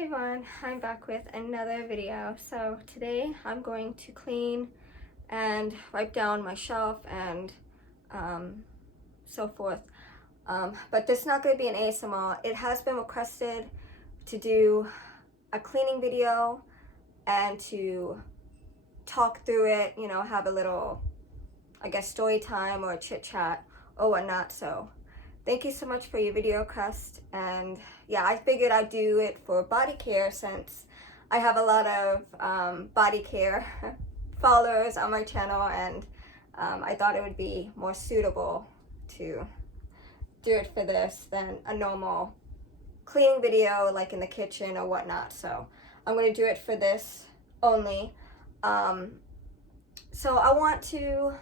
Hey everyone, I'm back with another video. So today I'm going to clean and wipe down my shelf and so forth. But this is not going to be an ASMR. It has been requested to do a cleaning video and to talk through it, you know, have a little, I guess, story time or chit chat or whatnot. So thank you so much for your video request. And yeah, I figured I'd do it for body care since I have a lot of body care followers on my channel, and I thought it would be more suitable to do it for this than a normal cleaning video like in the kitchen or whatnot. So I'm going to do it for this only. So I want to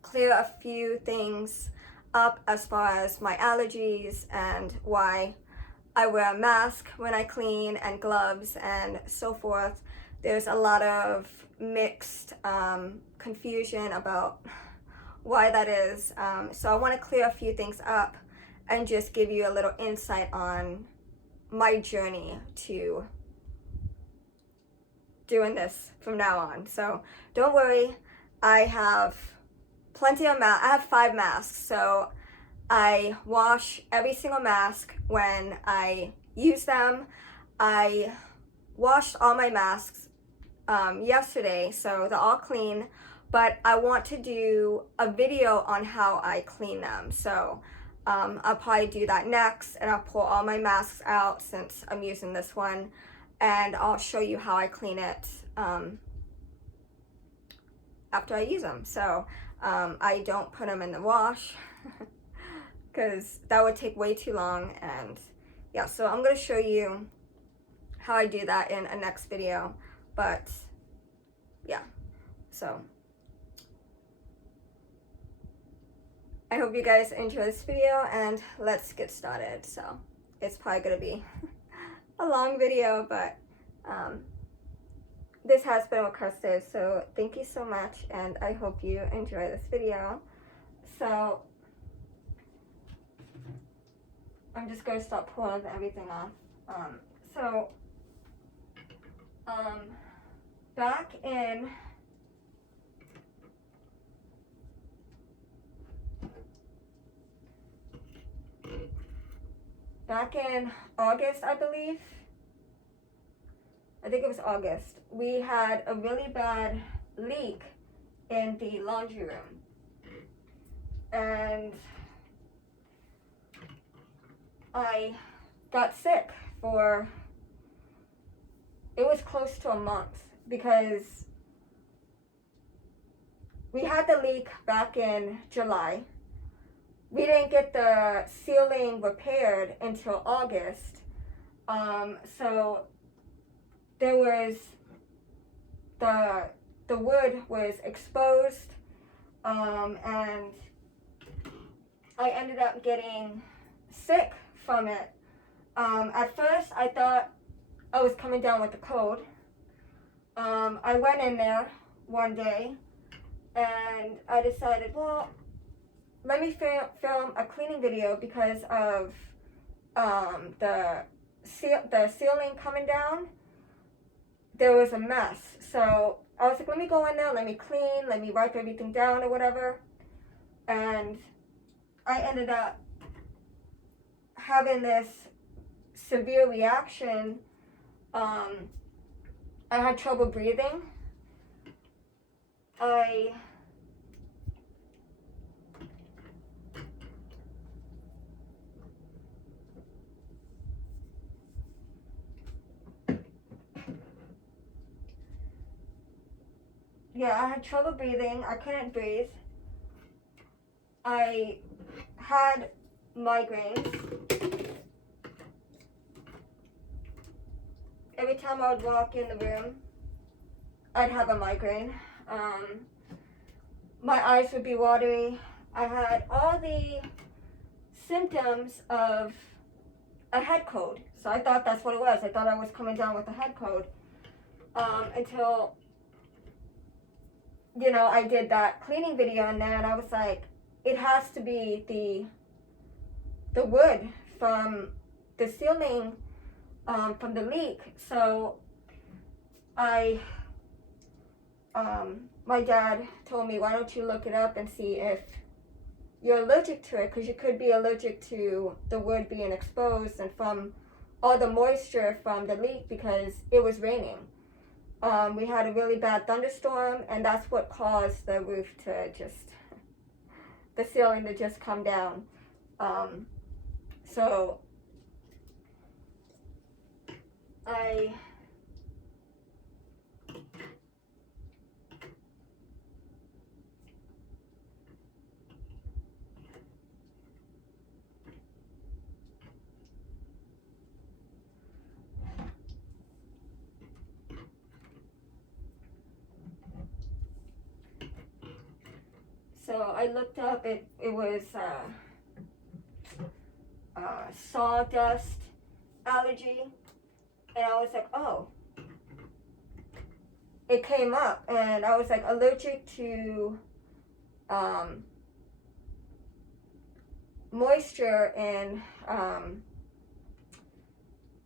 clear a few things up as far as my allergies and why I wear a mask when I clean and gloves and so forth. There's a lot of mixed confusion about why that is. So I want to clear a few things up and just give you a little insight on my journey to doing this from now on. So don't worry, I have plenty of masks. I have 5 masks, so I wash every single mask when I use them. I washed all my masks yesterday, so they're all clean, but I want to do a video on how I clean them. So I'll probably do that next, and I'll pull all my masks out since I'm using this one, and I'll show you how I clean it after I use them. So I don't put them in the wash because that would take way too long. And yeah, so I'm going to show you how I do that in a next video. But yeah, so I hope you guys enjoy this video, and let's get started. So it's probably going to be a long video, but this has been requested, so thank you so much, and I hope you enjoy this video. So I'm just going to start pulling everything off. Back in August, I believe. I think it was August. We had a really bad leak in the laundry room. And I got sick for, it was close to a month, because we had the leak back in July. We didn't get the ceiling repaired until August. So there was, the wood was exposed, and I ended up getting sick from it. At first I thought I was coming down with a cold. I went in there one day and I decided, well, let me film a cleaning video because of the ceiling coming down. There was a mess. So I was like, let me go in there, let me clean, let me wipe everything down or whatever. And I ended up having this severe reaction. I had trouble breathing. I had trouble breathing. I couldn't breathe. I had migraines. Every time I would walk in the room, I'd have a migraine. My eyes would be watery. I had all the symptoms of a head cold. So I thought that's what it was. I thought I was coming down with a head cold. Until, you know, I did that cleaning video in there, and I was like, it has to be the wood from the ceiling from the leak. So my dad told me, why don't you look it up and see if you're allergic to it, because you could be allergic to the wood being exposed and from all the moisture from the leak, because it was raining. We had a really bad thunderstorm, and that's what caused the roof to just, the ceiling to just come down. So I looked up, it was sawdust allergy, and I was like, oh, it came up, and I was like allergic to moisture and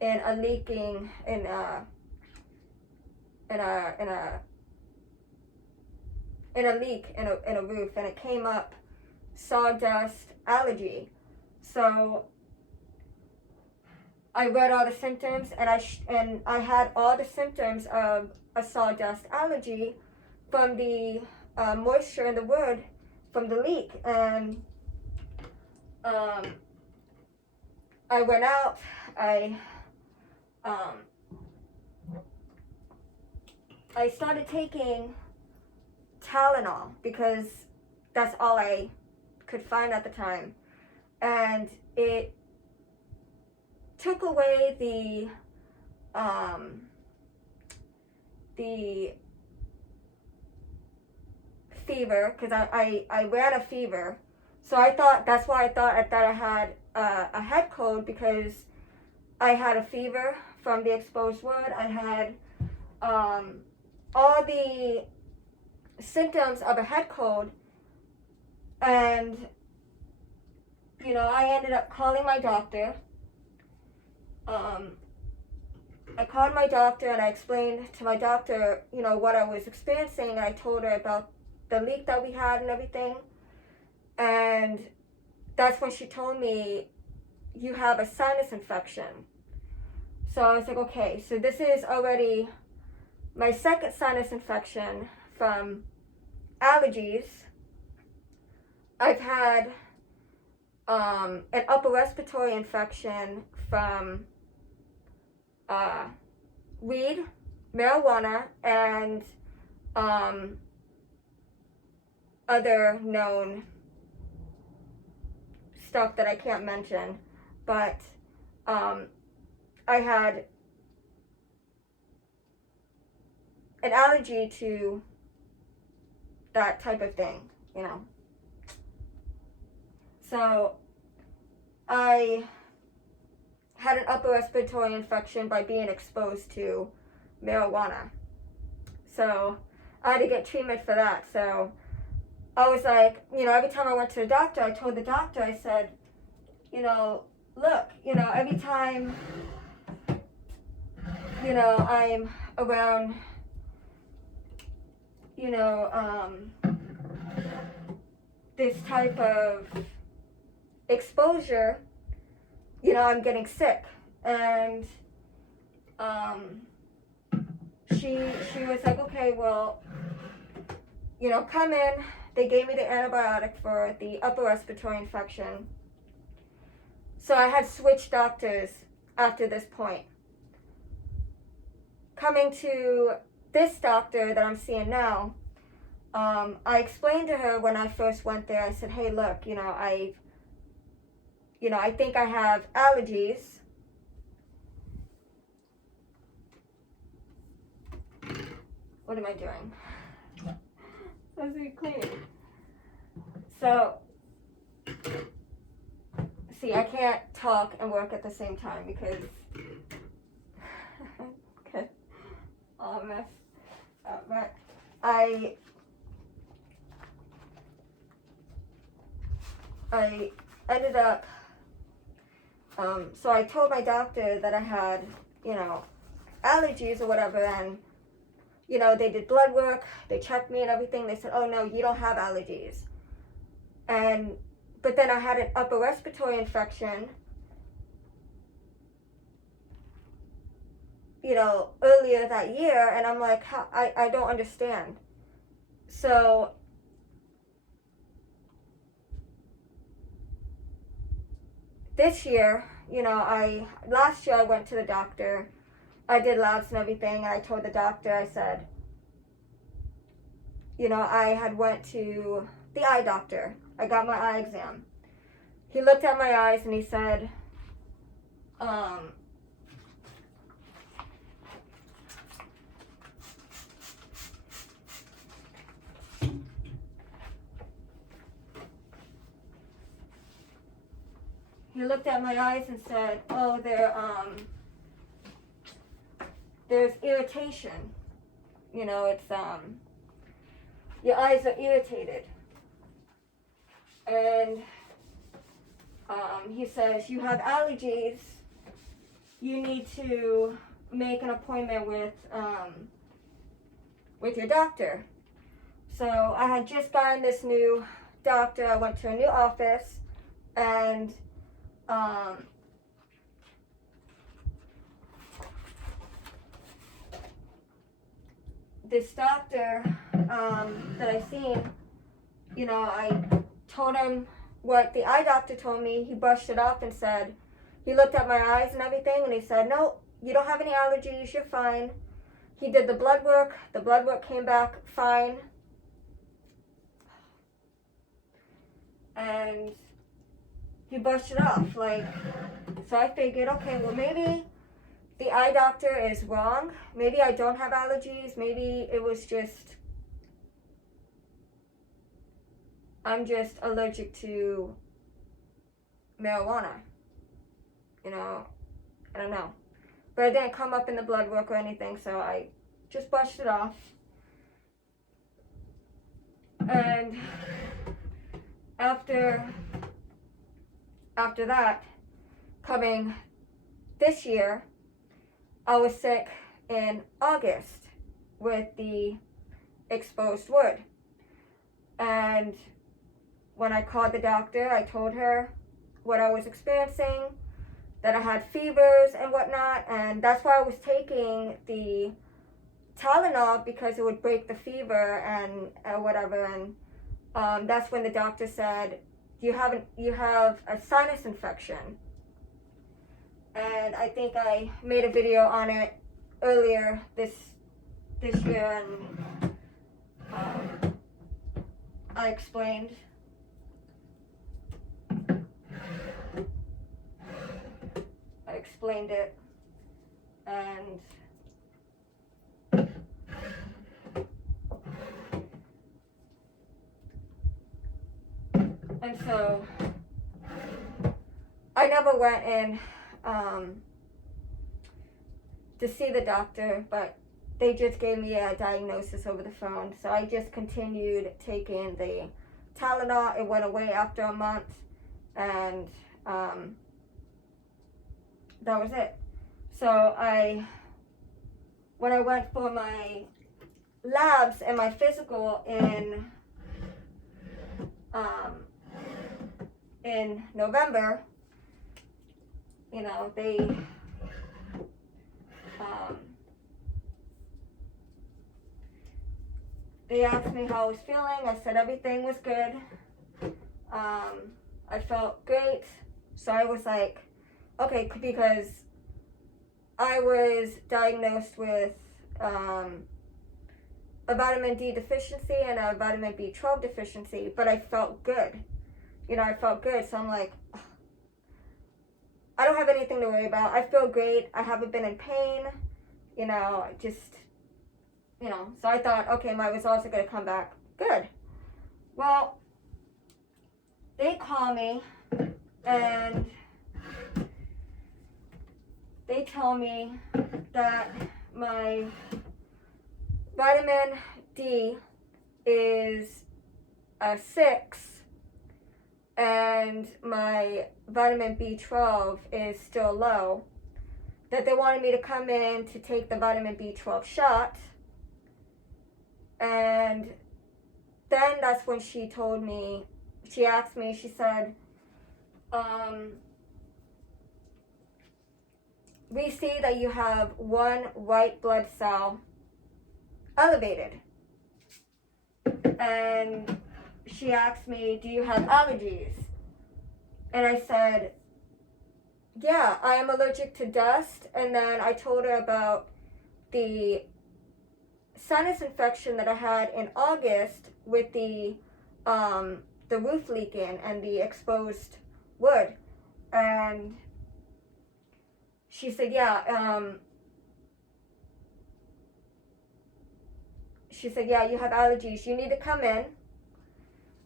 a leaking in a leak in a roof, and it came up sawdust allergy. So I read all the symptoms, and I had all the symptoms of a sawdust allergy from the moisture in the wood from the leak. And I went out, I started taking Tylenol, because that's all I could find at the time, and it took away the fever, because I ran a fever, so I thought, that's why I thought that I had a head cold, because I had a fever from the exposed wood. I had all the symptoms of a head cold, and I ended up calling my doctor. I called my doctor, and I explained to my doctor, what I was experiencing, and I told her about the leak that we had and everything. And that's when she told me, you have a sinus infection. So I was like, okay, so this is already my second sinus infection from allergies. I've had an upper respiratory infection from weed, marijuana, and other known stuff that I can't mention, but I had an allergy to that type of thing, So I had an upper respiratory infection by being exposed to marijuana. So I had to get treatment for that. So I was like, every time I went to the doctor, I told the doctor, I said, look, every time, I'm around, this type of exposure, I'm getting sick. And she was like, okay, well, come in. They gave me the antibiotic for the upper respiratory infection. So I had switched doctors after this point. Coming to this doctor that I'm seeing now, I explained to her when I first went there, I said, hey, look, I think I have allergies. What am I doing? Supposed to be cleaning. So, see, I can't talk and work at the same time because all mess up. But I ended up, so I told my doctor that I had you know, allergies or whatever. And, you know, they did blood work, they checked me and everything. They said, oh no, you don't have allergies. But then I had an upper respiratory infection, you know, earlier that year. And I'm like, I don't understand. So this year, you know, last year I went to the doctor. I did labs and everything, and I told the doctor, I said, you know, I had went to the eye doctor. I got my eye exam. He looked at my eyes and he said, he looked at my eyes and said, oh, there's irritation. You know, it's, your eyes are irritated. And he says, you have allergies. You need to make an appointment with your doctor. So I had just gotten this new doctor. I went to a new office, and this doctor that I seen, you know, I told him what the eye doctor told me. He brushed it off and said, he looked at my eyes and everything, and he said, no, you don't have any allergies, you're fine. He did the blood work came back fine. And he brushed it off, like, so I figured, okay, well, maybe the eye doctor is wrong. Maybe I don't have allergies. Maybe it was just, I'm just allergic to marijuana. You know, I don't know. But it didn't come up in the blood work or anything, so I just brushed it off. And after that, coming this year, I was sick in August with the exposed wood. And when I called the doctor, I told her what I was experiencing, that I had fevers and whatnot, and that's why I was taking the Tylenol, because it would break the fever and whatever. And that's when the doctor said, you have a sinus infection. And I think I made a video on it earlier this year, and I explained it, and so I never went in to see the doctor, but they just gave me a diagnosis over the phone. So I just continued taking the Tylenol. It went away after a month, and that was it. So when I went for my labs and my physical in November, you know, they asked me how I was feeling. I said everything was good. I felt great. So I was like, okay, because I was diagnosed with a vitamin D deficiency and a vitamin B12 deficiency, but I felt good. You know, I felt good. So I'm like, I don't have anything to worry about. I feel great. I haven't been in pain. You know, just, you know, so I thought, okay, my results are going to come back good. Well, they call me and they tell me that my vitamin D is a 6 and my vitamin B12 is still low. that they wanted me to come in to take the vitamin B12 shot. And then that's when she told me, she asked me, she said, we see that you have one white blood cell elevated. And she asked me, do you have allergies? And I said, yeah, I am allergic to dust. And then I told her about the sinus infection that I had in August with the roof leaking and the exposed wood. And she said, yeah, you have allergies. You need to come in.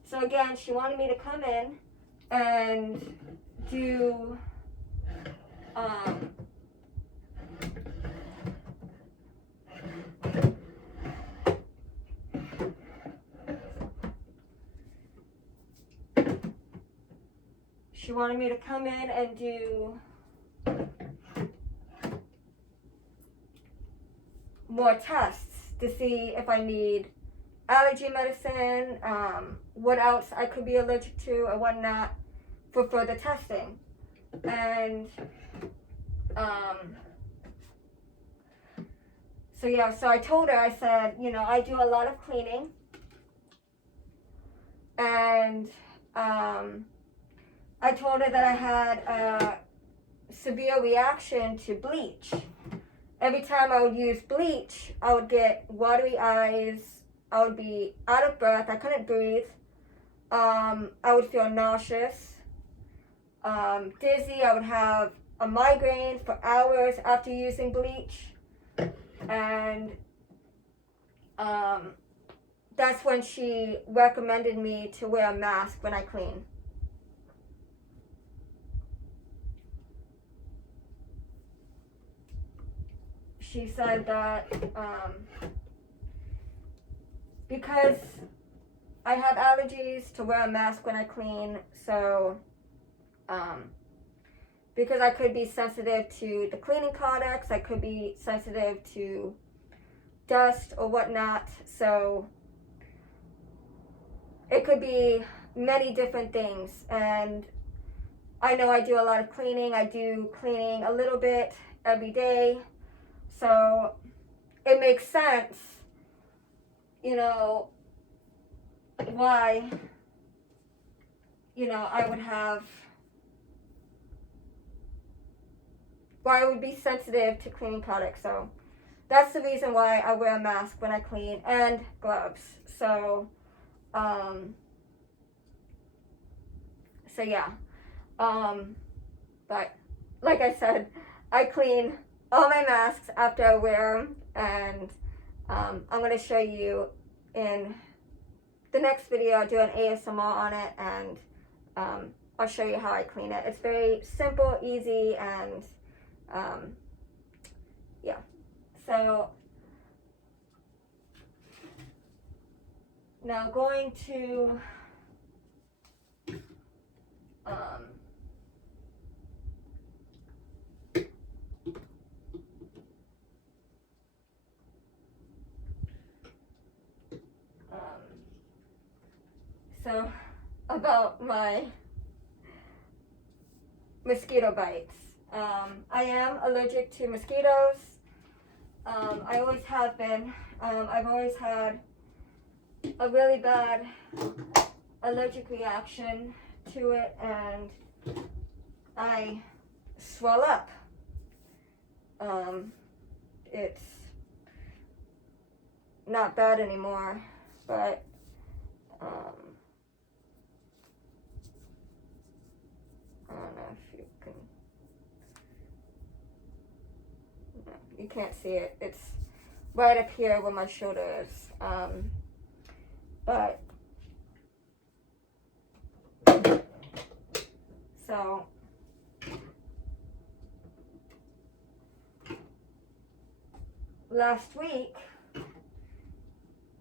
So again, she wanted me to come in and do she wanted me to come in and do more tests to see if I need allergy medicine, what else I could be allergic to or whatnot, for further testing. And so I told her, I said, you know, I do a lot of cleaning, and I told her that I had a severe reaction to bleach. Every time I would use bleach, I would get watery eyes, I would be out of breath, I couldn't breathe, I would feel nauseous, dizzy, I would have a migraine for hours after using bleach. And that's when she recommended me to wear a mask when I clean. She said that because I have allergies, to wear a mask when I clean, so because I could be sensitive to the cleaning products, I could be sensitive to dust or whatnot, so it could be many different things. And I know I do a lot of cleaning. I do cleaning a little bit every day, so it makes sense, you know, why, you know, I would be sensitive to cleaning products. So that's the reason why I wear a mask when I clean, and gloves. So yeah, but like I said, I clean all my masks after I wear them, and I'm going to show you in the next video. I'll do an ASMR on it, and I'll show you how I clean it. It's very simple, easy, and yeah. So now going to so about my mosquito bites. I am allergic to mosquitoes. I always have been. I've always had a really bad allergic reaction to it, and I swell up. It's not bad anymore, but I don't know if you can, no, you can't see it. It's right up here where my shoulder is. But so last week,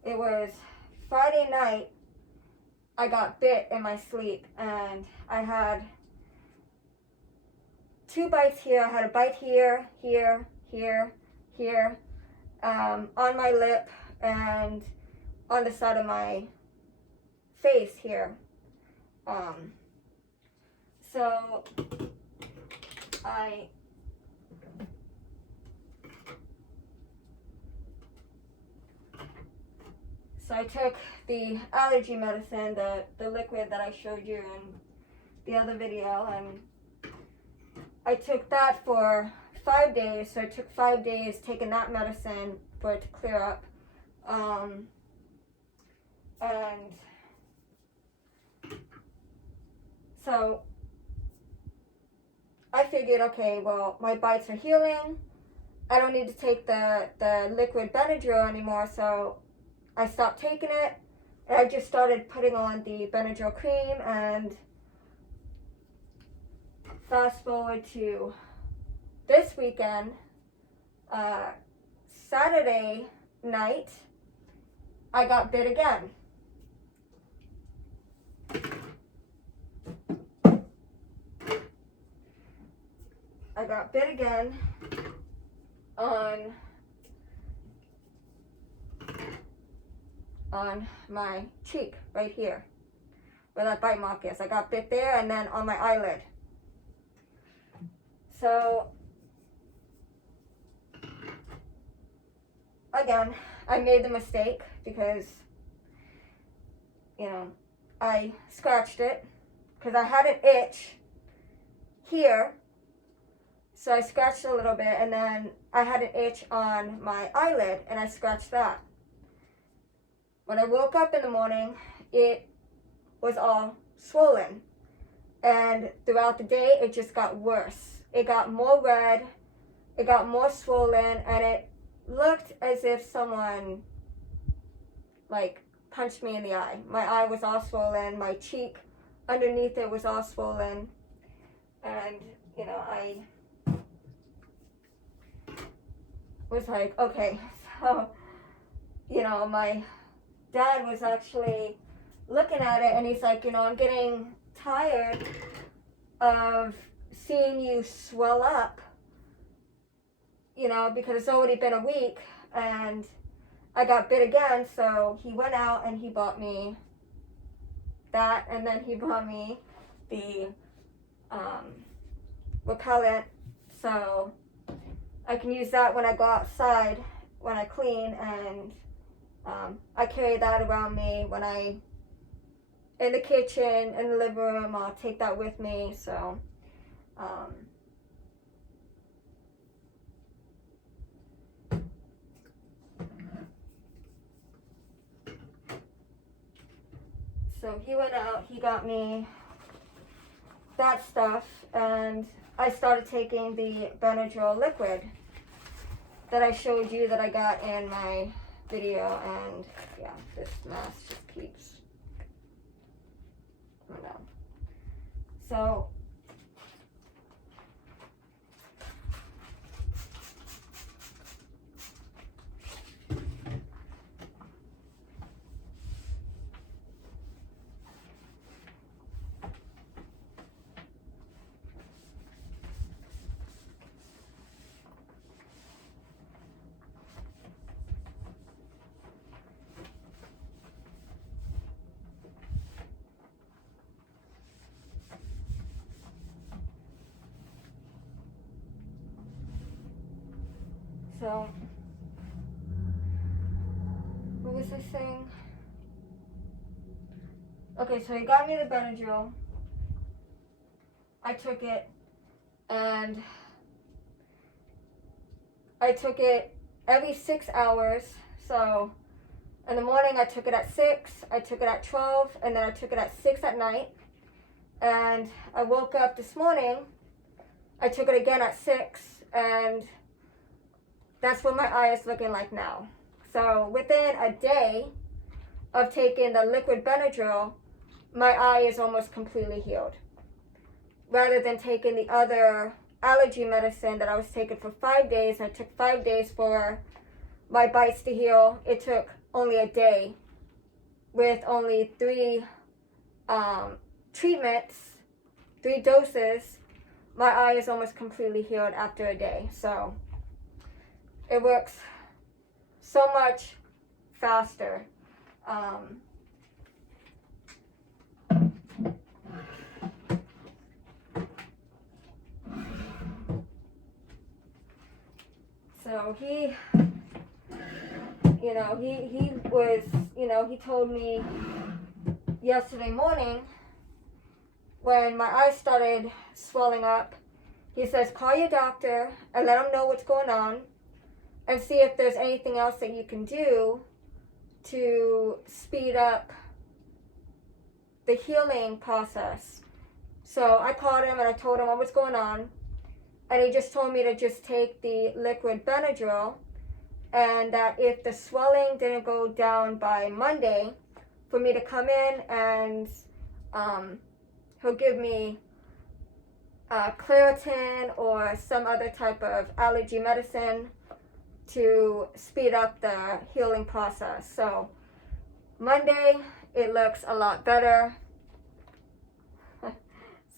it was Friday night, I got bit in my sleep, and I had 2 bites here. I had a bite here, here, on my lip and on the side of my face here. So I took the allergy medicine, the liquid that I showed you in the other video, and I took that for 5 days. So I took 5 days taking that medicine for it to clear up. And so I figured, okay, well, my bites are healing. I don't need to take the liquid Benadryl anymore, so I stopped taking it. And I just started putting on the Benadryl cream, and fast forward to this weekend, Saturday night, I got bit again. I got bit again on my cheek right here where that bite mark is. I got bit there, and then on my eyelid. So again, I made the mistake because, you know, I scratched it because I had an itch here. So I scratched a little bit, and then I had an itch on my eyelid, and I scratched that. When I woke up in the morning, it was all swollen. And throughout the day, it just got worse. It got more red, it got more swollen, and it looked as if someone, like, punched me in the eye. My eye was all swollen, my cheek underneath it was all swollen. And, you know, I was like, okay, so, you know, my dad was actually looking at it, and he's like, you know, I'm getting tired of seeing you swell up, you know, because it's already been a week and I got bit again. So he went out and he bought me that, and then he bought me the repellent, so I can use that when I go outside, when I clean, and I carry that around me when I in the kitchen, in the living room. I'll take that with me. So so he went out, he got me that stuff, and I started taking the Benadryl liquid that I showed you that I got in my video. And yeah, this mask just keeps, I don't know. So what was I saying? Okay, so he got me the Benadryl. I took it, and I took it every 6 hours. So in the morning I took it at 6, I took it at 12, and then I took it at 6 at night. And I woke up this morning, I took it again at 6, and that's what my eye is looking like now. So within a day of taking the liquid Benadryl, my eye is almost completely healed. Rather than taking the other allergy medicine that I was taking for 5 days, and it took 5 days for my bites to heal, it took only a day with only 3 treatments, 3 doses my eye is almost completely healed after a day. So it works so much faster. So he was, he told me yesterday morning when my eyes started swelling up, he says, call your doctor and let him know what's going on and see if there's anything else that you can do to speed up the healing process. So I called him and I told him what's going on, and he just told me to just take the liquid Benadryl, and that if the swelling didn't go down by Monday, for me to come in and he'll give me Claritin or some other type of allergy medicine to speed up the healing process. So Monday, it looks a lot better.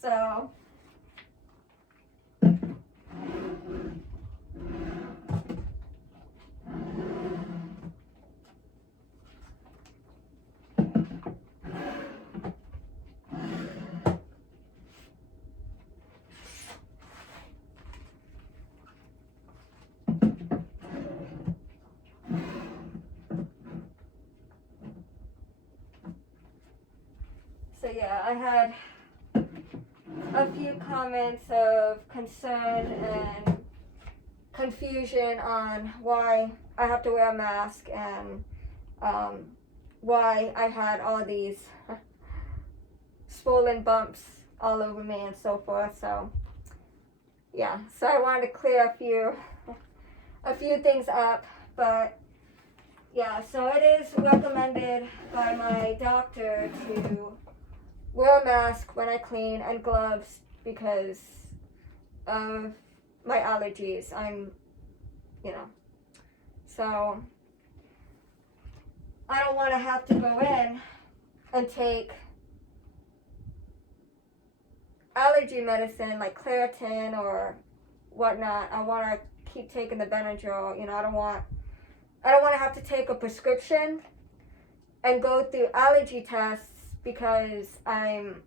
So yeah, I had a few comments of concern and confusion on why I have to wear a mask and why I had all these swollen bumps all over me and so forth. So yeah, so I wanted to clear a few things up, but yeah, so it is recommended by my doctor to wear a mask when I clean and gloves because of my allergies. So I don't want to have to go in and take allergy medicine like Claritin or whatnot. I want to keep taking the Benadryl. I don't want to have to take a prescription and go through allergy tests because I'm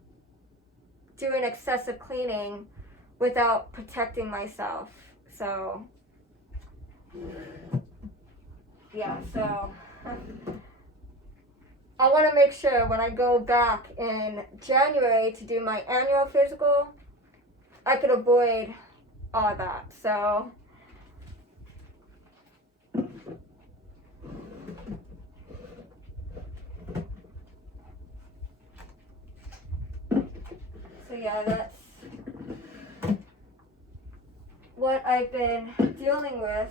doing excessive cleaning without protecting myself. So yeah, so I want to make sure when I go back in January to do my annual physical, I could avoid all that. So yeah, that's what I've been dealing with.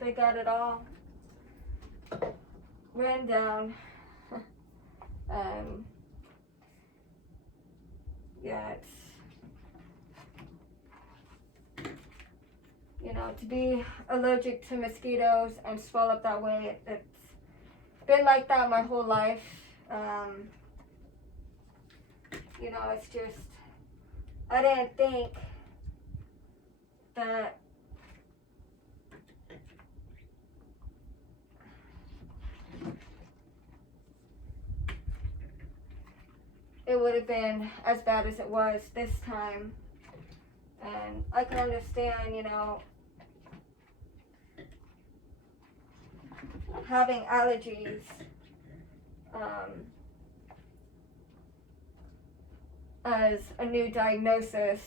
They got it all ran down. Yeah, it's, to be allergic to mosquitoes and swell up that way, it's been like that my whole life. It's just, I didn't think that it would have been as bad as it was this time. And I can understand, having allergies as a new diagnosis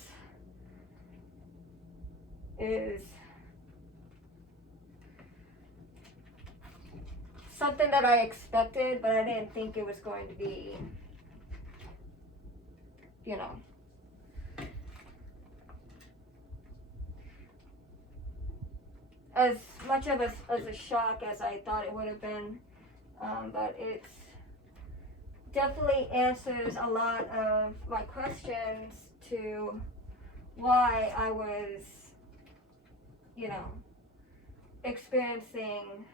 is something that I expected, but I didn't think it was going to be, you know, as much of a shock as I thought it would have been. But it's definitely answers a lot of my questions to why I was, you know, experiencing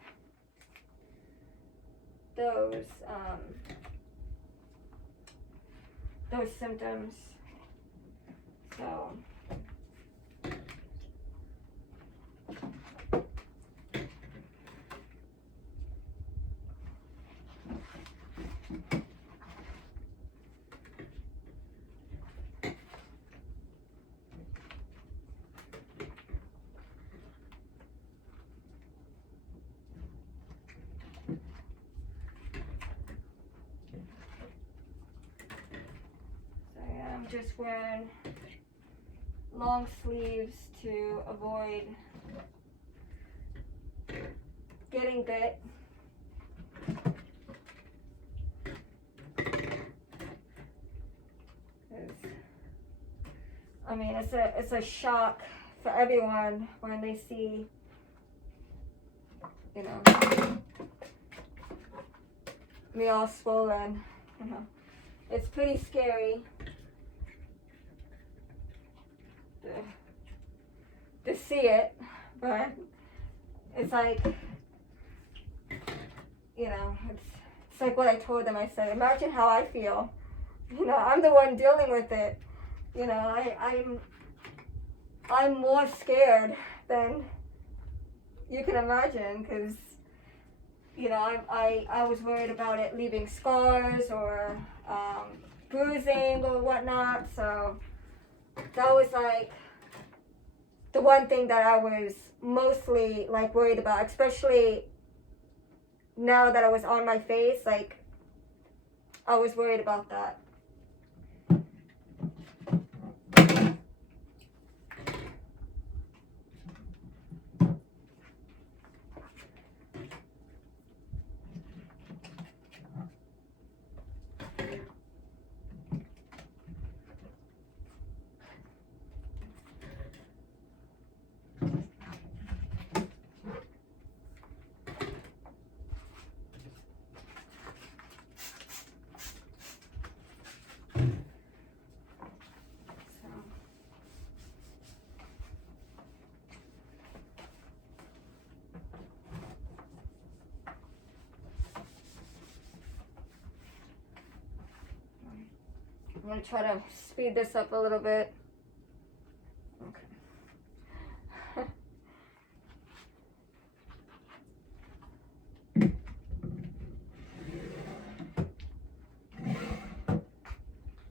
those symptoms. So I'm just wearing long sleeves to avoid getting bit. I mean, it's a shock for everyone when they see, you know, me all swollen. You know, it's pretty scary to see it, but it's like, you know, it's like what I told them. I said, imagine how I feel. You know, I'm the one dealing with it. You know, I'm more scared than you can imagine, because, you know, I was worried about it leaving scars or bruising or whatnot. So that was like the one thing that I was mostly like worried about, especially now that I was on my face. Like, I was worried about that. I'm going to try to speed this up a little bit. Okay.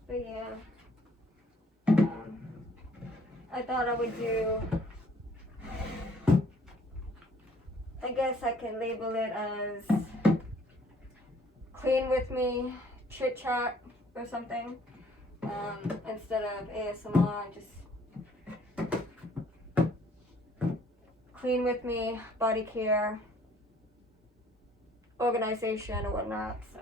But yeah, I thought I would do, I guess I can label it as clean with me, chit chat or something. Instead of ASMR, just clean with me, body care, organization or whatnot. So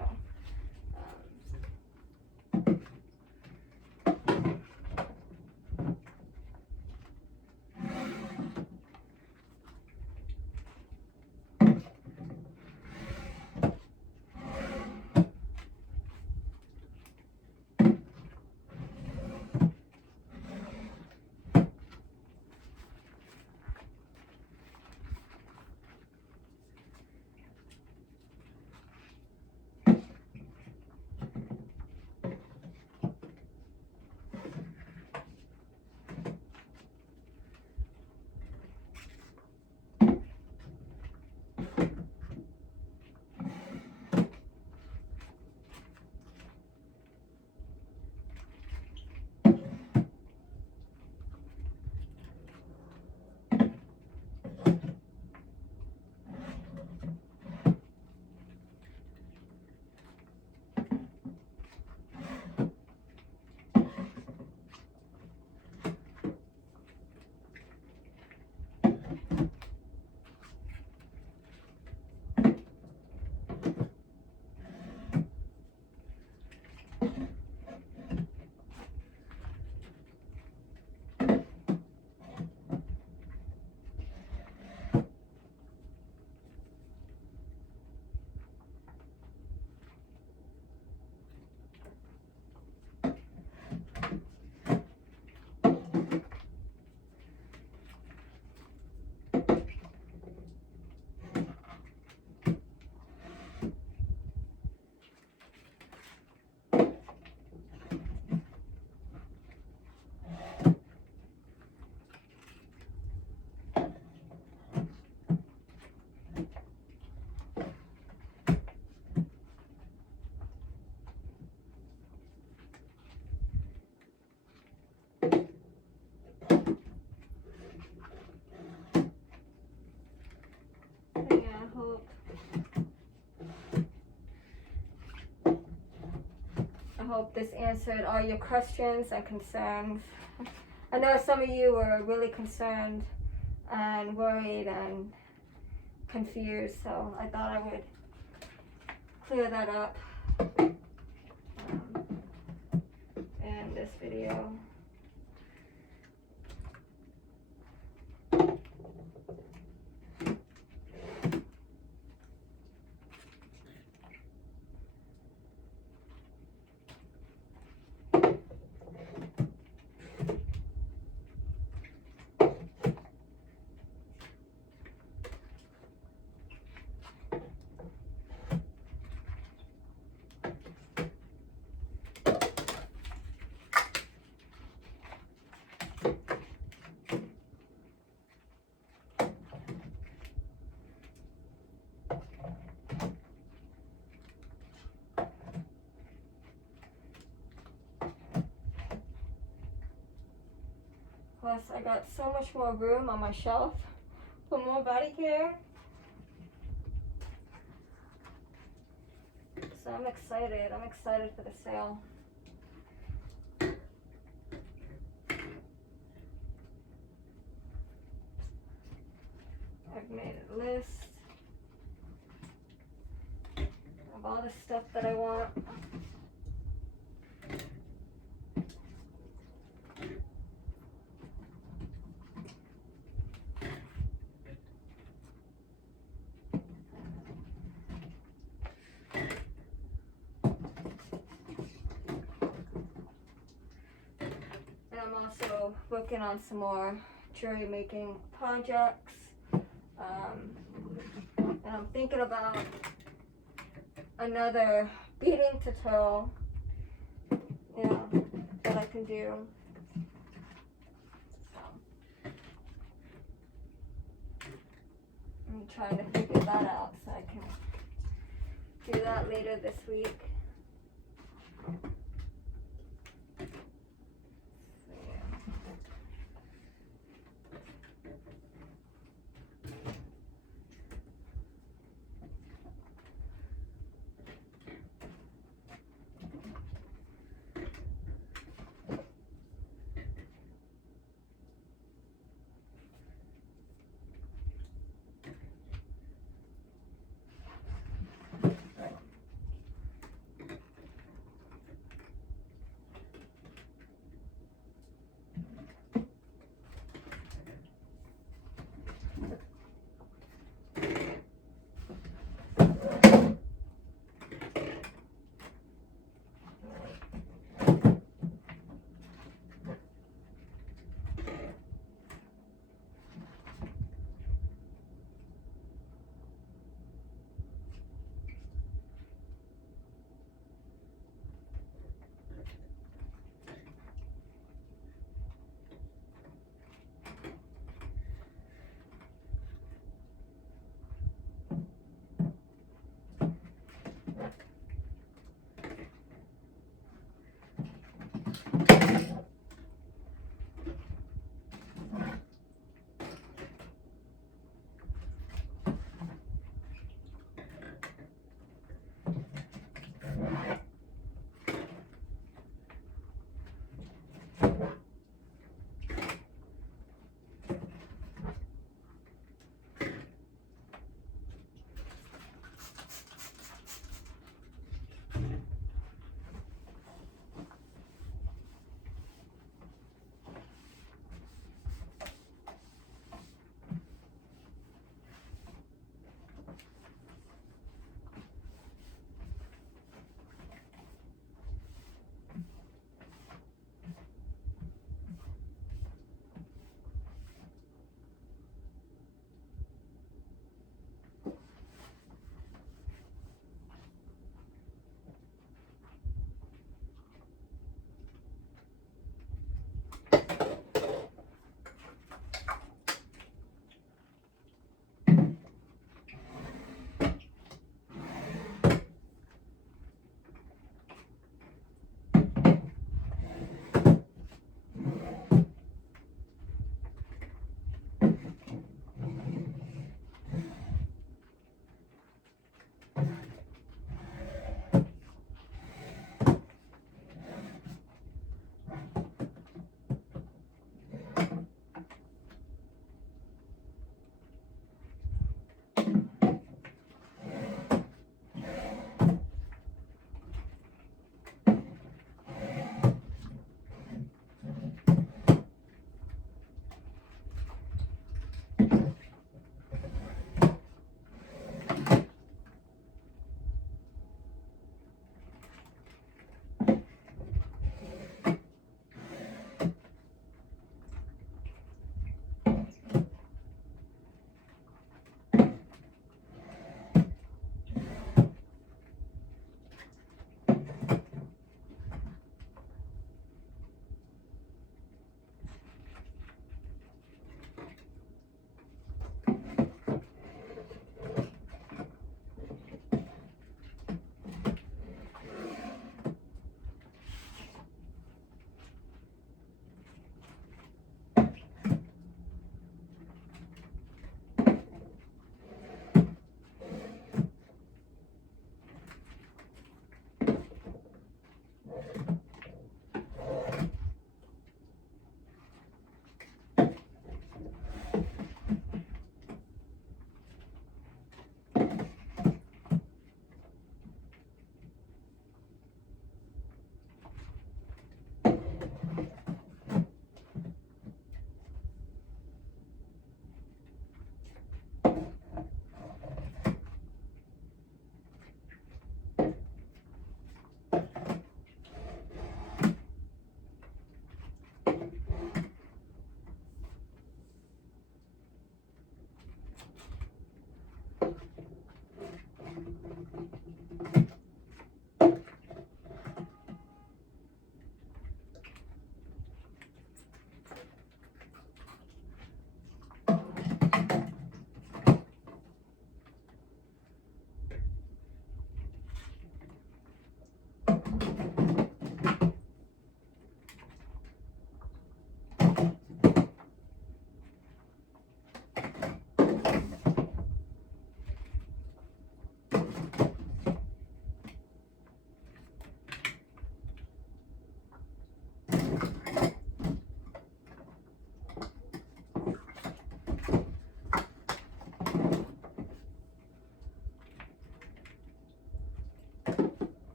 hope this answered all your questions and concerns. I know some of you were really concerned and worried and confused, so I thought I would clear that up in this video. Plus, I got so much more room on my shelf for more body care. So I'm excited. I'm excited for the sale. I've made a list of all the stuff that I want. And I'm also working on some more jewelry making projects. And I'm thinking about another beading tutorial, that I can do. So I'm trying to figure that out so I can do that later this week.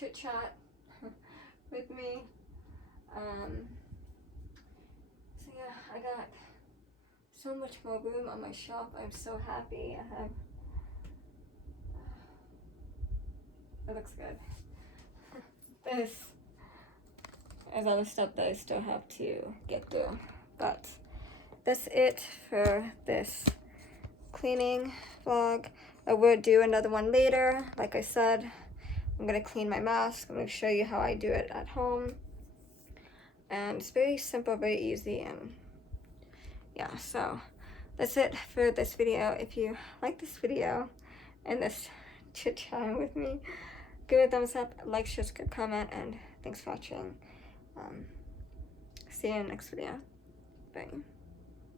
chit chat with me. So yeah, I got so much more room on my shelf. I'm so happy. It looks good. This is other stuff that I still have to get through, but that's it for this cleaning vlog. I will do another one later. Like I said, I'm gonna clean my mask. I'm gonna show you how I do it at home, and it's very simple, very easy, and yeah, so that's it for this video. If you like this video and this chit chat with me, give it a thumbs up, like, share, subscribe, comment, and thanks for watching. See you in the next video. Bye.